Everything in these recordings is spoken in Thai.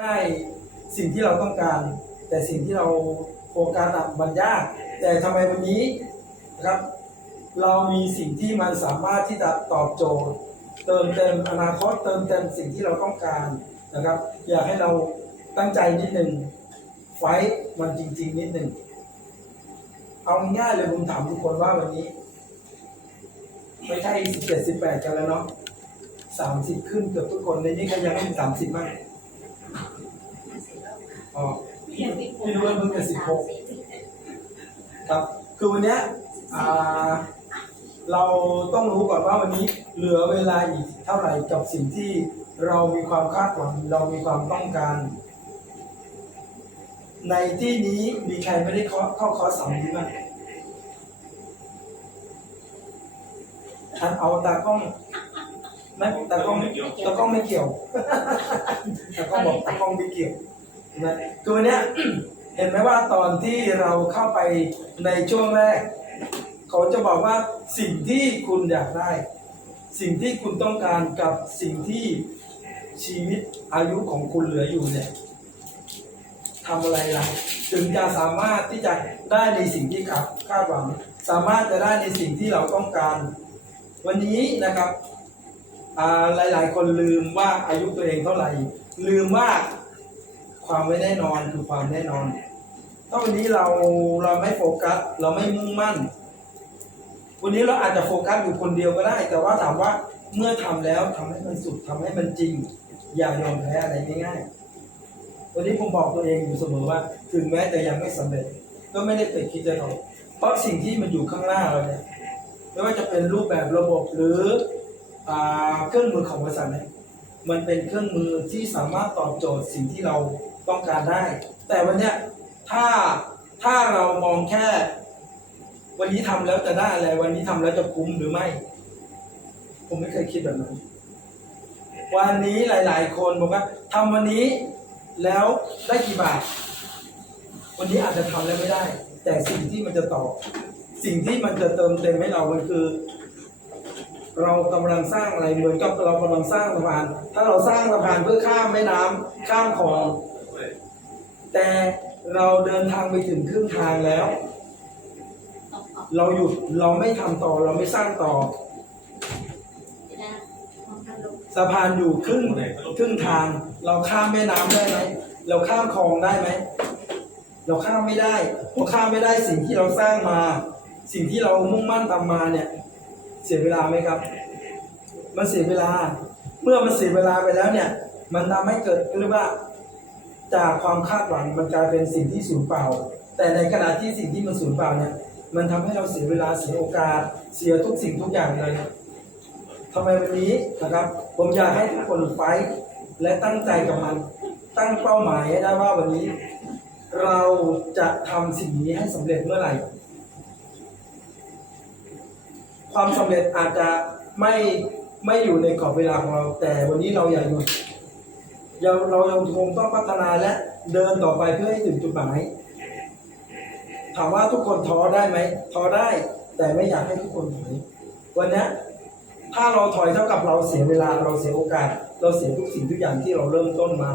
ได้สิ่งที่เราต้องการ แต่สิ่งที่เราโฟกัสมันยากแต่ทำไมวันนี้นะครับ เรามีสิ่งที่มันสามารถที่จะตอบโจทย์ เติมเต็มอนาคตเติมเต็มสิ่งที่เราต้องการนะครับ อยากให้เราตั้งใจนิดหนึ่งไฟมันจริง ๆ นิดหนึ่งเอาง่ายเลยผมถามทุกคนว่าวันนี้ ไม่ใช่สิบเจ็ดสิบแปดกันแล้วเนาะสามสิบขึ้นเกือบทุกคนในนี้ใครยังไม่ถึงสามสิบบ้าง อ๋อพี่รู้ว่าเพิ่งจะสิบหกครับคือวันเนี้ยอ่าเราต้องรู้ก่อนว่าวันนี้เหลือเวลาอีกเท่าไหร่กับสิ่งที่เรามีความคาดหวังเรามีความต้องการ ในที่นี้มีใครไม่ได้เข้าเข้าคอร์สสามนี้บ้างท่านเอาตากล้องไม่ตากล้องตากล้องไม่เกี่ยวตากล้องบอกตากล้องไม่เกี่ยว นะคือวันเนี้ยเห็นไหมว่าตอนที่เราเข้าไปในช่วงแรก เขาจะบอกว่าสิ่งที่คุณอยากได้ สิ่งที่คุณต้องการกับสิ่งที่ชีวิตอายุของคุณเหลืออยู่เนี่ยทำอะไรล่ะถึงจะสามารถที่จะได้ในสิ่งที่คาดคาดหวัง สามารถจะได้ในสิ่งที่เราต้องการ วันนี้นะครับหลาย ๆ คนลืมว่าอายุตัวเองเท่าไหร่ ลืมว่า ความไม่แน่นอนคือความแน่นอน ถ้าวันนี้เราเราไม่โฟกัส เราไม่มุ่งมั่น วันนี้เราอาจจะโฟกัสอยู่คนเดียวก็ได้ แต่ว่าถามว่าเมื่อทำแล้วทำให้มันสุดทำให้มันจริง อย่ายอมแพ้อะไรง่ายๆ วันนี้ผมบอกตัวเองอยู่เสมอว่า ถึงแม้จะยังไม่สำเร็จ ก็ไม่ได้ติดคิดจะทำเพราะสิ่งที่มันอยู่ข้างหน้าเราเนี่ยไม่ว่าจะเป็นรูปแบบระบบหรืออ่าเครื่องมือของบริษัทเนี่ยมันเป็นเครื่องมือที่สามารถตอบโจทย์สิ่งที่เรา ต้องการได้ แต่วันเนี้ยถ้าถ้าเรามองแค่ วันนี้ทำแล้วจะได้อะไรวันนี้ทำแล้วจะคุ้มหรือไม่ ผมไม่เคยคิดแบบนั้น วันนี้หลาย ๆ คนบอกว่าทำวันนี้แล้วได้กี่บาท วันนี้อาจจะทำแล้วไม่ได้ แต่สิ่งที่มันจะตอบสิ่งที่มันจะเติมเต็มให้เรามันคือเรากำลังสร้างอะไรเหมือนกับเรากำลังสร้างสะพาน ถ้าเราสร้างสะพานเพื่อข้ามแม่น้ำข้ามคลอง แต่เราเดินทางไปถึงครึ่งทางแล้ว เราหยุดเราไม่ทำต่อเราไม่สร้างต่อ สะพานอยู่ครึ่งครึ่งทาง เราข้ามแม่น้ำได้ไหมเราข้ามคลองได้ไหมเราข้ามไม่ได้เพราะข้ามไม่ได้สิ่งที่เราสร้างมา สิ่งที่เรามุ่งมั่นทำมาเนี่ย เสียเวลาไหมครับ มันเสียเวลา เมื่อมันเสียเวลาไปแล้วเนี่ย มันทำให้เกิดเรียกว่า จากความคาดหวังมันกลายเป็นสิ่งที่สูญเปล่า แต่ในขณะที่สิ่งที่มันสูญเปล่าเนี่ยมันทำให้เราเสียเวลาเสียโอกาส เสียทุกสิ่งทุกอย่างเลยทำไมวันนี้นะครับ ผมอยากให้ทุกคนไฟและตั้งใจกับมัน ตั้งเป้าหมายให้ได้ว่าวันนี้ เราจะทำสิ่งนี้ให้สำเร็จเมื่อไหร่ ความสำเร็จอาจจะไม่ไม่อยู่ในกรอบเวลาของเรา แต่วันนี้เราอย่าหยุด เราเรายังคงต้องพัฒนาและเดินต่อไปเพื่อให้ถึงจุดหมาย ถามว่าทุกคนท้อได้ไหมท้อได้ แต่ไม่อยากให้ทุกคนถอยวันนี้ถ้าเราถอยเท่ากับเราเสียเวลาเราเสียโอกาส เราเสียทุกสิ่งทุกอย่างที่เราเริ่มต้นมา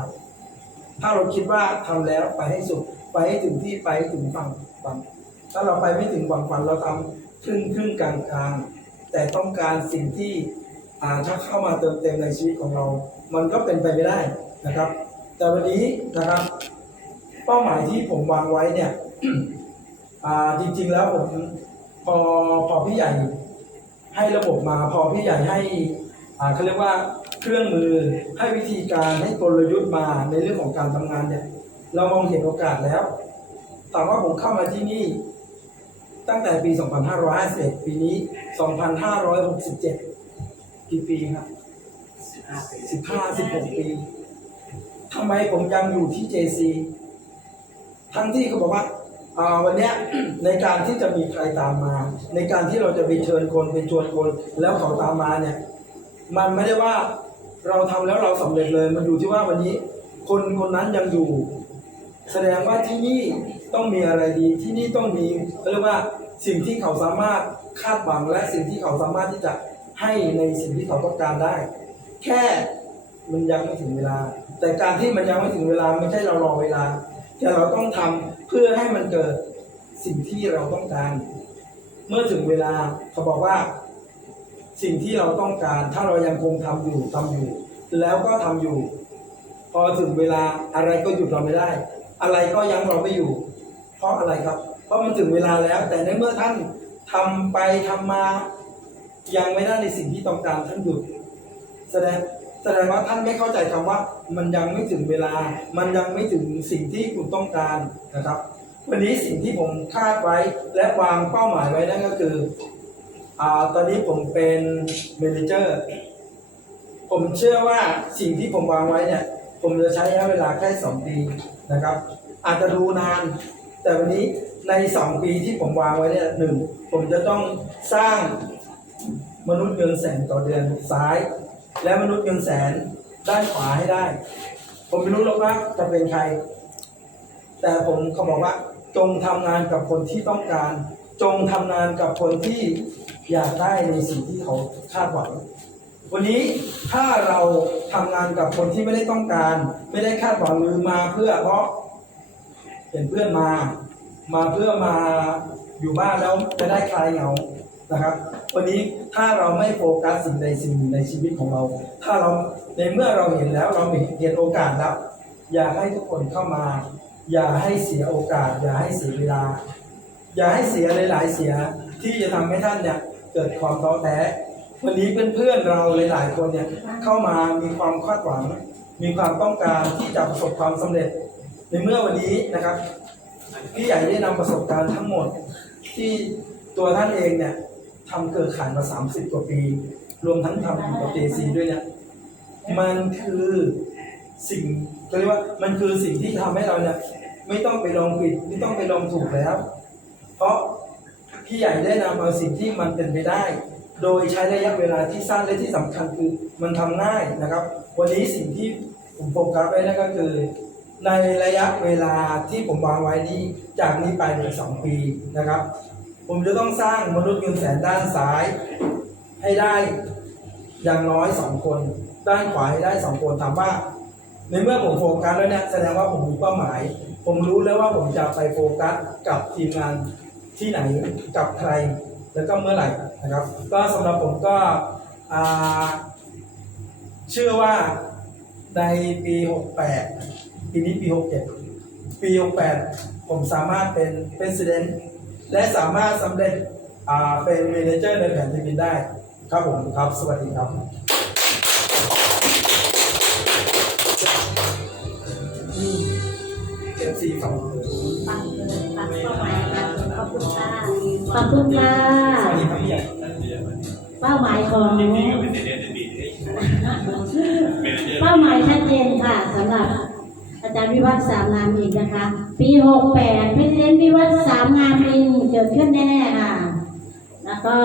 ถ้าเราคิดว่าทำแล้วไปให้สุดไปให้ถึงที่ไปให้ถึงฝั่งฝันถ้าเราไปไม่ถึงฝั่งฝันเราทำครึ่งครึ่งกลางกลางแต่ต้องการสิ่งที่อ่าถ้าเข้ามาเติมเต็มในชีวิตของเรา มันก็เป็นไปไม่ได้นะครับ แต่วันนี้นะครับ เป้าหมายที่ผมวางไว้เนี่ยอ่าจริงๆแล้วผมพอพอพี่ใหญ่ให้ระบบมาพอพี่ใหญ่ให้อ่าเขาเรียกว่าเครื่องมือให้วิธีการให้กลยุทธ์มาในเรื่องของการทำงานเนี่ย เรามองเห็นโอกาสแล้วถามว่าผมเข้ามาที่นี่ ตั้งแต่ปี 2551 ปีนี้ 2567 กี่ปีครับ 15 16 ปี ทำไมผมยังอยู่ที่ JC ทั้งที่เขาบอกว่าวันนี้ในการที่จะมีใครตามมา ในการที่เราจะไปเชิญคนไปชวนคน แล้วเขาตามมาเนี่ย มันไม่ได้ว่าเราทำแล้วเราสำเร็จเลยมันอยู่ที่ว่าวันนี้ คนคนนั้นยังอยู่ แสดงว่าที่นี่ต้องมีอะไรดี ที่นี่ต้องมีเรียกว่าสิ่งที่เขาสามารถคาดหวังและสิ่งที่เขาสามารถที่จะให้ในสิ่งที่เขาต้องการได้ แค่ มันยังไม่ถึงเวลา แต่การที่มันยังไม่ถึงเวลาไม่ใช่เรารอเวลา แต่เราต้องทำเพื่อให้มันเกิดสิ่งที่เราต้องการ เมื่อถึงเวลาเขาบอกว่า สิ่งที่เราต้องการ ถ้าเรายังคงทำอยู่ทำอยู่ แล้วก็ทำอยู่ พอถึงเวลาอะไรก็หยุดเราไม่ได้ อะไรก็ยังเราไม่อยู่ เพราะอะไรครับ เพราะมันถึงเวลาแล้ว แต่ในเมื่อท่านทำไปทำมา ยังไม่ได้ในสิ่งที่ต้องการท่านหยุดแสดง แสดงว่าท่านไม่เข้าใจคำว่า มันยังไม่ถึงเวลา มันยังไม่ถึงสิ่งที่คุณต้องการนะครับ วันนี้สิ่งที่ผมคาดไว้และวางเป้าหมายไว้นั่นก็คืออ่าตอนนี้ผมเป็นเมเนเจอร์ผมเชื่อว่าสิ่งที่ผมวางไว้เนี่ย ผมจะใช้ระยะเวลาแค่สองปีนะครับ อาจจะดูนาน แต่วันนี้ในสองปีที่ผมวางไว้เนี่ยหนึ่งผมจะต้องสร้างมนุษย์เงินแสนต่อเดือนซ้าย และมนุษย์เงินแสนด้านขวาให้ได้ ผมไม่รู้หรอกว่าจะเป็นใคร แต่ผมเขาบอกว่า จงทำงานกับคนที่ต้องการ จงทำงานกับคนที่อยากได้ในสิ่งที่เขาคาดหวังวันนี้ถ้าเราทำงานกับคนที่ไม่ได้ต้องการ ไม่ได้คาดหวังหรือมาเพื่อเพราะเห็นเพื่อนมา มาเพื่อมาอยู่บ้านแล้วจะได้คลายเหงา นะครับ วันนี้ถ้าเราไม่โฟกัสสิ่งใดสิ่งหนึ่งในชีวิตของเรา ถ้าเราในเมื่อเราเห็นแล้วเราเห็นโอกาสแล้ว อย่าให้ทุกคนเข้ามา อย่าให้เสียโอกาส อย่าให้เสียเวลา อย่าให้เสียหลายๆเสียที่จะทำให้ท่านเนี่ยเกิดความท้อแท้วันนี้เพื่อนๆเราหลายๆคนเนี่ยเข้ามามีความคาดหวัง มีความต้องการที่จะประสบความสำเร็จ ในเมื่อวันนี้นะครับพี่ใหญ่ได้นำประสบการณ์ทั้งหมดที่ตัวท่านเองเนี่ย ทำเครือข่ายมา30กว่าปี รวมทั้งทำอยู่กับเจซีด้วยเนี่ยมันคือสิ่งเขาเรียกว่ามันคือสิ่งที่ทำให้เราเนี่ยไม่ต้องไปลองผิดไม่ต้องไปลองถูกแล้ว เพราะพี่ใหญ่ได้นำเอาสิ่งที่มันเป็นไปได้ โดยใช้ระยะเวลาที่สั้นและที่สำคัญคือมันทำง่ายนะครับ วันนี้สิ่งที่ผมโฟกัสไว้นั่นก็คือ ในระยะเวลาที่ผมวางไว้นี้จากนี้ไปในสองปีนะครับ ผมจะต้องสร้างมนุษย์เงินแสนด้านซ้าย ให้ได้อย่างน้อยสองคน ด้านขวาให้ได้สองคนถามว่า ในเมื่อผมโฟกัสแล้วเนี่ยแสดงว่าผมมีเป้าหมาย ผมรู้แล้วว่าผมจะไปโฟกัสกับทีมงานที่ไหนกับใคร แล้วก็เมื่อไหร่นะครับ ก็สำหรับผมก็เชื่อว่าในปี 68 ปีนี้ปี 67 ปี 68 ผมสามารถเป็น president และสามารถสำเร็จอ่าเป็น manager ในแผนที่บินได้ ครับผมครับ สวัสดีครับเจ็ดสี่สองปังเลยปังเป้าหมายค่ะขอบคุณค่ะขอบคุณค่ะสวัสดีครับพี่ใหญ่เป้าหมายของนี่ก็เป็นเซเดนดีเมนเจอร์เป้าหมายชัดเจนค่ะสำหรับอาจารวิวัฒน์สามงามอินนะคะ ปีหกแปดพิเศษวิวัฒน์สามงามอินเกิดขึ้นแน่ๆค่ะ แล้วก็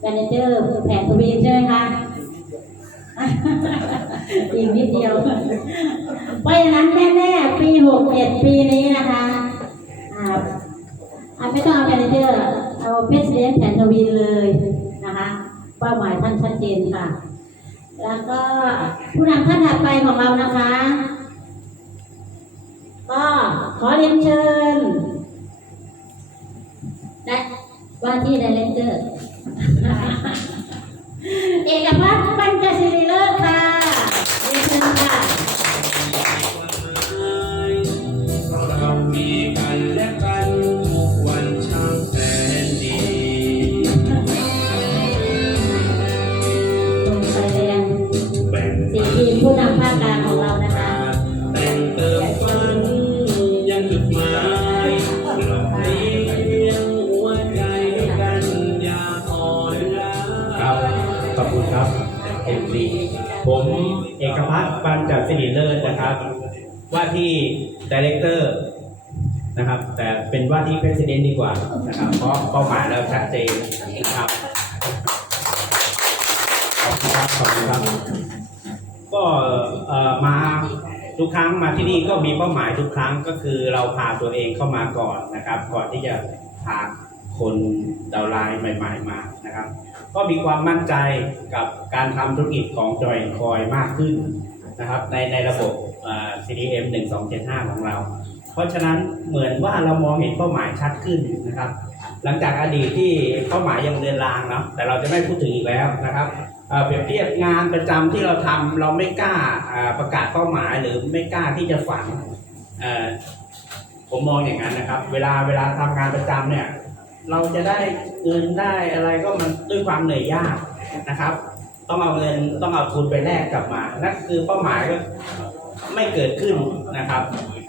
แมเนเจอร์แผนทวีนใช่ไหมคะอีกนิดเดียวเพราะฉะนั้นแน่ๆปีหกเจ็ดปีนี้นะคะอ่าไม่ต้องเอาแมเนเจอร์เอาเพสเดนแผนทวีนเลยนะคะเป้าหมายท่านชัดเจนค่ะ แล้วก็ผู้นำท่านถัดไปของเรานะคะ ก็ขอเรียนเชิญและว่าที่ดีเลกเตอร์ เอกพัฒน์ปัญจศิริเลิศค่ะ ปัน์ปัญจสิริเลิศนะครับ ว่าที่ดีเลกเตอร์นะครับ แต่เป็นว่าที่ President ดีกว่านะครับ เพราะเป้าหมายเราชัดเจนนะครับขอบคุณครับขอบคุณครับ ก็เอ่อมาทุกครั้งมาที่นี่ก็มีเป้าหมายทุกครั้งก็คือเราพาตัวเองเข้ามาก่อนนะครับ ก่อนที่จะพาคนดาวไลน์ใหม่ ๆ มานะครับ ก็มีความมั่นใจกับการทำธุรกิจของจอยคอยมากขึ้น นะครับในในระบบอ่า CDM 1275 ของเรา เพราะฉะนั้นเหมือนว่าเรามองเห็นเป้าหมายชัดขึ้นนะครับ หลังจากอดีตที่เป้าหมายยังเรือนรางเนาะแต่เราจะไม่พูดถึงอีกแล้วนะครับเปรียบเทียบงานประจำที่เราทำเราไม่กล้าประกาศเป้าหมายหรือไม่กล้าที่จะฝันผมมองอย่างนั้นนะครับ เวลาเวลาทำงานประจำเนี่ย เราจะได้เงินได้อะไรก็มันด้วยความเหนื่อยยากนะครับ ต้องเอาเงินต้องเอาทุนไปแลกกลับมา นั่นคือเป้าหมายก็ไม่เกิดขึ้นนะครับ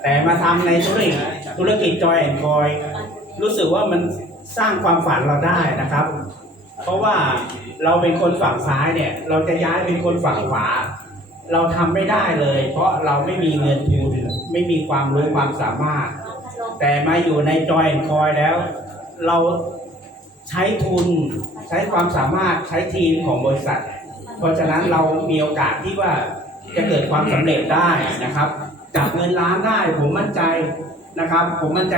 แต่มาทำในธุรกิจธุรกิจจอยแอนคอยรู้สึกว่ามันสร้างความฝันเราได้นะครับ เพราะว่าเราเป็นคนฝั่งซ้ายเนี่ย เราจะย้ายเป็นคนฝั่งขวา เราทำไม่ได้เลย เพราะเราไม่มีเงินทุนไม่มีความรู้ความสามารถ แต่มาอยู่ในจอยแอนคอยแล้ว เราใช้ทุน ใช้ความสามารถใช้ทีมของบริษัท ราะฉะนั้นเรามีโอกาสที่ว่าจะเกิดความสำเร็จได้นะครับจับเงินล้านได้ผมมั่นใจนะครับ ผมมั่นใจ